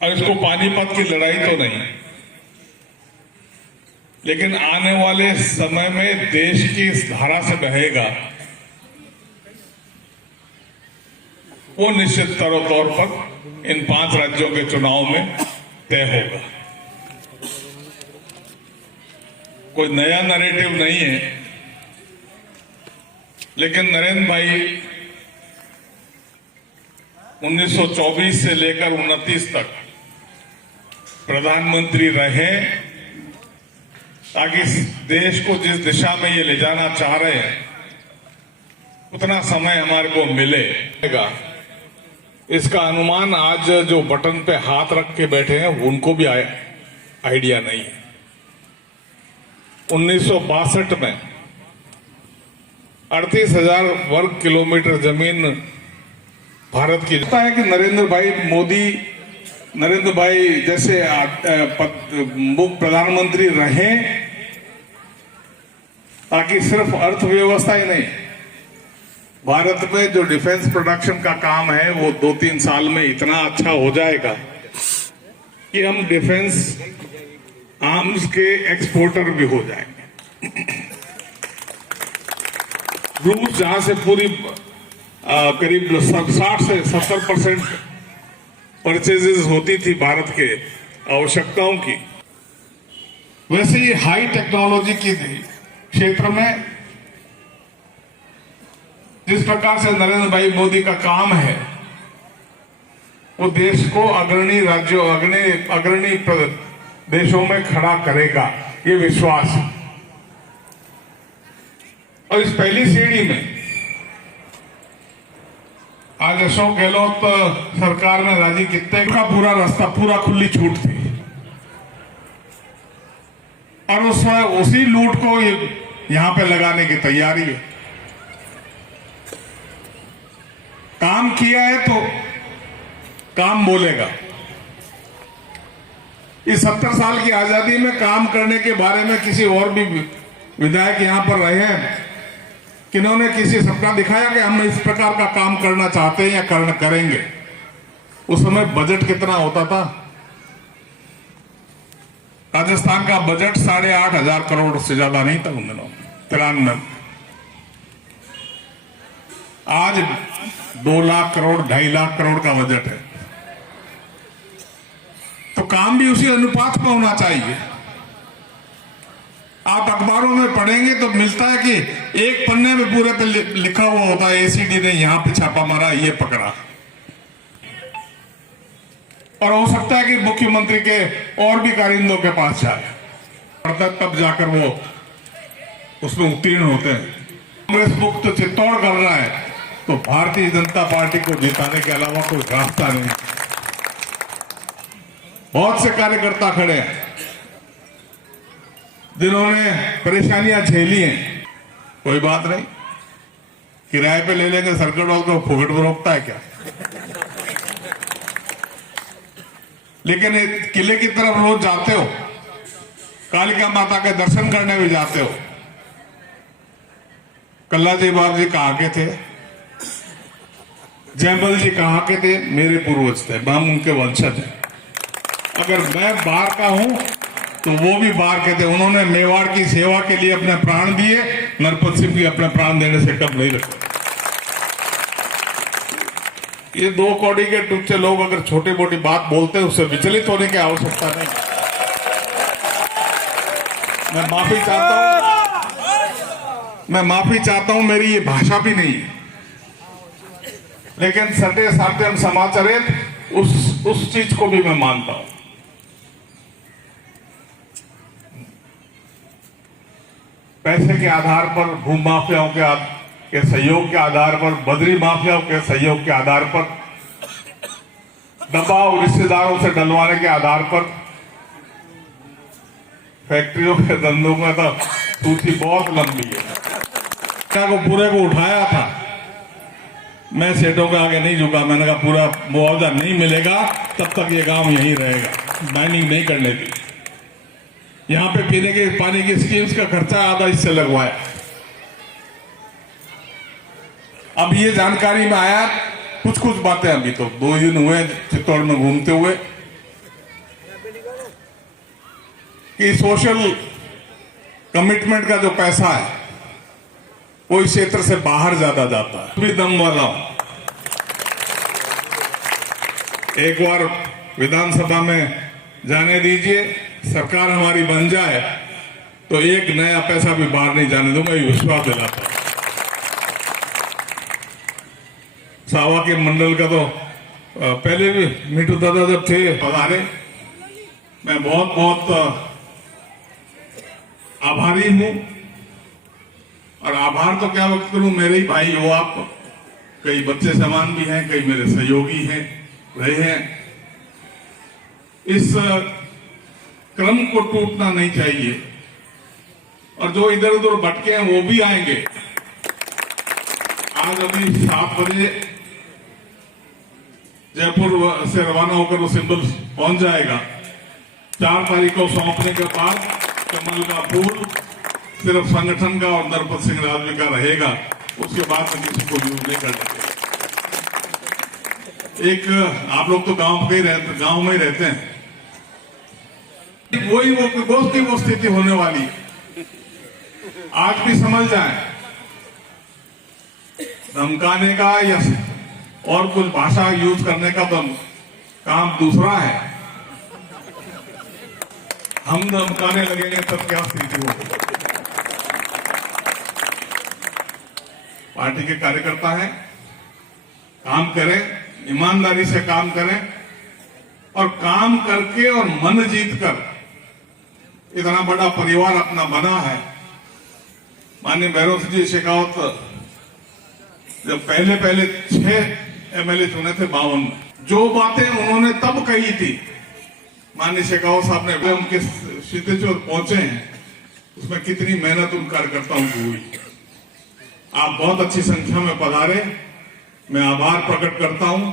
और इसको पानीपत की लड़ाई तो नहीं, लेकिन आने वाले समय में देश की इस धारा से बहेगा वो निश्चित तौर पर इन 5 राज्यों के चुनाव में तय होगा। कोई नया नैरेटिव नहीं है, लेकिन नरेंद्र भाई 1924 से लेकर 29 तक प्रधानमंत्री रहे ताकि इस देश को जिस दिशा में ये ले जाना चाह रहे हैं उतना समय हमारे को मिलेगा। इसका अनुमान आज जो बटन पे हाथ रख के बैठे हैं उनको भी आइडिया नहीं है। 1962 में 38,000 वर्ग किलोमीटर जमीन भारत की लगता है कि नरेंद्र भाई जैसे प्रधानमंत्री रहे ताकि सिर्फ अर्थव्यवस्था ही नहीं, भारत में जो डिफेंस प्रोडक्शन का काम है वो 2-3 साल में इतना अच्छा हो जाएगा कि हम डिफेंस आर्म्स के एक्सपोर्टर भी हो जाएंगे। रूस जहां से पूरी करीब 60 से 70% परचेजेस होती थी भारत के आवश्यकताओं की, वैसे ही हाई टेक्नोलॉजी के क्षेत्र में जिस प्रकार से नरेंद्र भाई मोदी का काम है वो देश को अग्रणी राज्यों अग्रणी देशों में खड़ा करेगा, ये विश्वास है। और इस पहली सीढ़ी में आज अशोक गहलोत सरकार ने राजी कितने का पूरा रास्ता पूरा खुली छूट थी और उसी लूट को यहां पे लगाने की तैयारी है। काम किया है तो काम बोलेगा। इस 70 साल की आजादी में काम करने के बारे में किसी और भी विधायक यहां पर रहे हैं किन्होंने किसी सपना दिखाया कि हम इस प्रकार का काम करना चाहते हैं या करेंगे? उस समय बजट कितना होता था? राजस्थान का बजट 8,500 करोड़ से ज्यादा नहीं था उन दिनों 93। आज 2 लाख करोड़ 2.5 लाख करोड़ का बजट है, तो काम भी उसी अनुपात में होना चाहिए। आप अखबारों में पढ़ेंगे तो मिलता है कि एक पन्ने में पूरे पे लिखा हुआ होता है एसीडी ने यहां पे छापा मारा, ये पकड़ा। और हो सकता है कि मुख्यमंत्री के और भी कारिंदों के पास जाए, तब जाकर वो उसमें उत्तीर्ण होते हैं। कांग्रेस मुक्त चित्तौड़ कर रहा है तो भारतीय जनता पार्टी को जिताने के अलावा कोई रास्ता नहीं। बहुत से कार्यकर्ता खड़े हैं जिन्होंने परेशानियां झेली हैं। कोई बात नहीं, किराए पे ले लेंगे सर्किट हाउस को, फुकट में रोकता है क्या? लेकिन किले की तरफ रोज जाते हो, कालिका माता के दर्शन करने भी जाते हो। कल्लाजी बाबू जी कहाँ के थे, जयमल जी कहाँ के थे? मेरे पूर्वज थे, हम उनके वंशज हैं। अगर मैं बाहर का हूं तो वो भी बाहर के थे। उन्होंने मेवाड़ की सेवा के लिए अपने प्राण दिए, नरपत सिंह भी अपने प्राण देने से कम नहीं रखते। ये 2 कौड़ी के टुच्चे लोग अगर छोटी मोटी बात बोलते हैं उससे विचलित होने की आवश्यकता नहीं। मैं माफी चाहता हूं, मेरी ये भाषा भी नहीं है, लेकिन सटे साध्यम समाचरित उस चीज को भी मैं मानता हूं। पैसे के आधार पर, भूमि माफियाओं के सहयोग के आधार पर, बदरी माफियाओं के सहयोग के आधार पर, दबाव रिश्तेदारों से डलवाने के आधार पर, फैक्ट्रियों के धंधों में तो सूची बहुत लंबी है। क्या को पूरे को उठाया था, मैं सेठों के आगे नहीं झुका। मैंने कहा पूरा मुआवजा नहीं मिलेगा तब तक ये गांव यहीं रहेगा, माइनिंग नहीं करने दी। यहां पे पीने के पानी की स्कीम्स का खर्चा आधा इससे लगवाया। अब ये जानकारी में आया कुछ बातें, अभी तो 2 दिन हुए चित्तौड़ में घूमते हुए, कि सोशल कमिटमेंट का जो पैसा है वो इस क्षेत्र से बाहर ज्यादा जाता है। भी दम वाला हूं, एक बार विधानसभा में जाने दीजिए, सरकार हमारी बन जाए तो एक नया पैसा भी बाहर नहीं जाने दूंगा, ये विश्वास दिलाता हूं। सावा के मंडल का तो पहले भी मिठू दादा जब थे पधारे, मैं बहुत बहुत आभारी हूं। और आभार तो क्या वक्त करूं, मेरे ही भाई हो आप, कई बच्चे समान भी हैं, कई मेरे सहयोगी हैं रहे हैं। इस क्रम को टूटना नहीं चाहिए और जो इधर उधर भटके हैं वो भी आएंगे। आज अभी 7 बजे जयपुर से रवाना होकर वो सिंबल पहुंच जाएगा। 4 तारीख को सौंपने के बाद कमल का फूल सिर्फ संगठन का और नरपत सिंह राजवी का रहेगा, उसके बाद में किसी को यूज नहीं कर सकते। एक आप लोग तो गांव में ही रहते हैं, वही वो स्थिति होने वाली है। आज भी समझ जाएं, धमकाने का या और कुछ भाषा यूज करने का तो काम दूसरा है, हम धमकाने लगेंगे तब क्या स्थिति होगी। पार्टी के कार्यकर्ता हैं, काम करें, ईमानदारी से काम करें और काम करके और मन जीत कर इतना बड़ा परिवार अपना बना है। माननीय भैरव सिंह जी शेखावत जब पहले 6 एमएलए चुने थे 52 में, जो बातें उन्होंने तब कही थी, माननीय शेखावत साहब ने वे उनके क्षितिज पर पहुंचे हैं, उसमें कितनी मेहनत उन कार्यकर्ताओं की हुई। आप बहुत अच्छी संख्या में पधारे, मैं आभार प्रकट करता हूं।